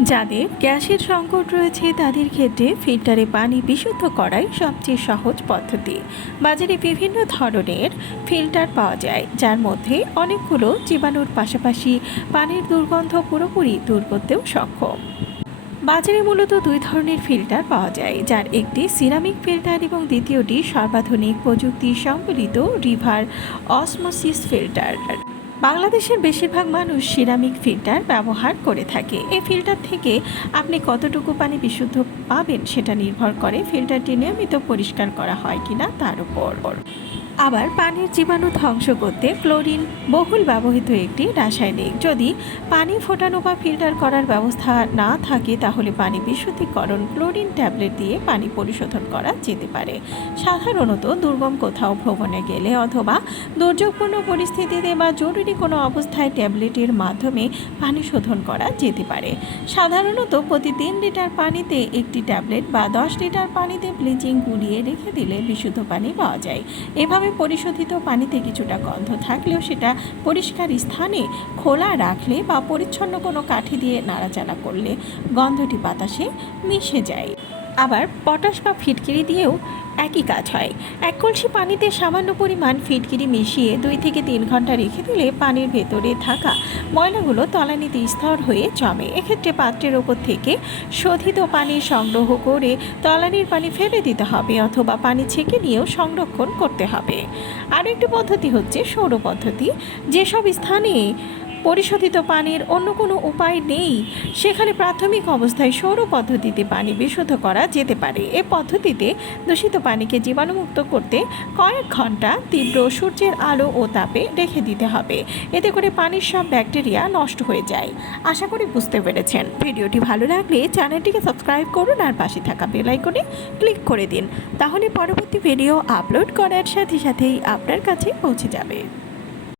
যাদের গ্যাসের সংকট রয়েছে, তাদের ক্ষেত্রে ফিল্টারে পানি বিশুদ্ধ করাই সবচেয়ে সহজ পদ্ধতি। বাজারে বিভিন্ন ধরনের ফিল্টার পাওয়া যায়, যার মধ্যে অনেকগুলো জীবাণুর পাশাপাশি পানির দুর্গন্ধ পুরোপুরি দূর করতেও সক্ষম। বাজারে মূলত দুই ধরনের ফিল্টার পাওয়া যায়, যার একটি সিরামিক ফিল্টার এবং দ্বিতীয়টি সর্বাধুনিক প্রযুক্তি সম্বলিত রিভার অসমোসিস ফিল্টার। বাংলাদেশের বেশিরভাগ মানুষ সিরামিক ফিল্টার ব্যবহার করে থাকে। এই ফিল্টার থেকে আপনি কতটুকু পানি বিশুদ্ধ পাবেন সেটা নির্ভর করে। ফিল্টারটি নিয়মিত পরিষ্কার করা হয় কিনা তার উপর। আবার পানির জীবাণু ধ্বংস করতে ক্লোরিন বহুল ব্যবহৃত একটি রাসায়নিক। যদি পানি ফোটানো বা ফিল্টার করার ব্যবস্থা না থাকে, তাহলে পানি বিশুদ্ধিকরণ ক্লোরিন ট্যাবলেট দিয়ে পানি পরিশোধন করা যেতে পারে। সাধারণত দুর্গম কোথাও ভ্রমণে গেলে অথবা দুর্যোগপূর্ণ পরিস্থিতিতে বা জরুরি কোনো অবস্থায় ট্যাবলেটের মাধ্যমে পানি শোধন করা যেতে পারে। সাধারণত প্রতি তিন লিটার পানিতে একটি ট্যাবলেট বা দশ লিটার পানিতে ব্লিচিং গুলিয়ে রেখে দিলে বিশুদ্ধ পানি পাওয়া যায়। এভাবে পরিশোধিত পানিতে কিছুটা গন্ধ থাকলেও সেটা পরিষ্কার স্থানে খোলা রাখলে বা পরিচ্ছন্ন কোনো কাঠি দিয়ে নাড়াচাড়া করলে গন্ধটি বাতাসে মিশে যায়। আবার পটাশ বা ফিটকিরি দিয়েও একই কাজ হয়। এক কলসি পানিতে সামান্য পরিমাণ ফিটকিরি মিশিয়ে দুই থেকে তিন ঘণ্টা রেখে দিলে পানির ভেতরে থাকা ময়লাগুলো তলানিতে স্তর হয়ে জমে। এক্ষেত্রে পাত্রের ওপর থেকে শোধিত পানি সংগ্রহ করে তলানির পানি ফেলে দিতে হবে অথবা পানি ছেঁকে নিয়েও সংরক্ষণ করতে হবে। আরেকটি পদ্ধতি হচ্ছে সৌর পদ্ধতি। যেসব স্থানে পরিশোধিত পানির অন্য কোনো উপায় নেই। সেখানে প্রাথমিক অবস্থায় সৌর পদ্ধতিতে পানি বিশুদ্ধ করা যেতে পারে। এ পদ্ধতিতে দূষিত পানিকে জীবাণুমুক্ত করতে কয়েক ঘণ্টা তীব্র সূর্যের আলো ও তাপে রেখে দিতে হবে। এতে করে পানির সব ব্যাকটেরিয়া নষ্ট হয়ে যায়। আশা করি বুঝতে পেরেছেন। ভিডিওটি ভালো লাগলে চ্যানেলটিকে সাবস্ক্রাইব করুন আর পাশে থাকা বেল আইকনে ক্লিক করে দিন। তাহলে পরবর্তী ভিডিও আপলোড করার সাথে সাথেই আপনার কাছে পৌঁছে যাবে।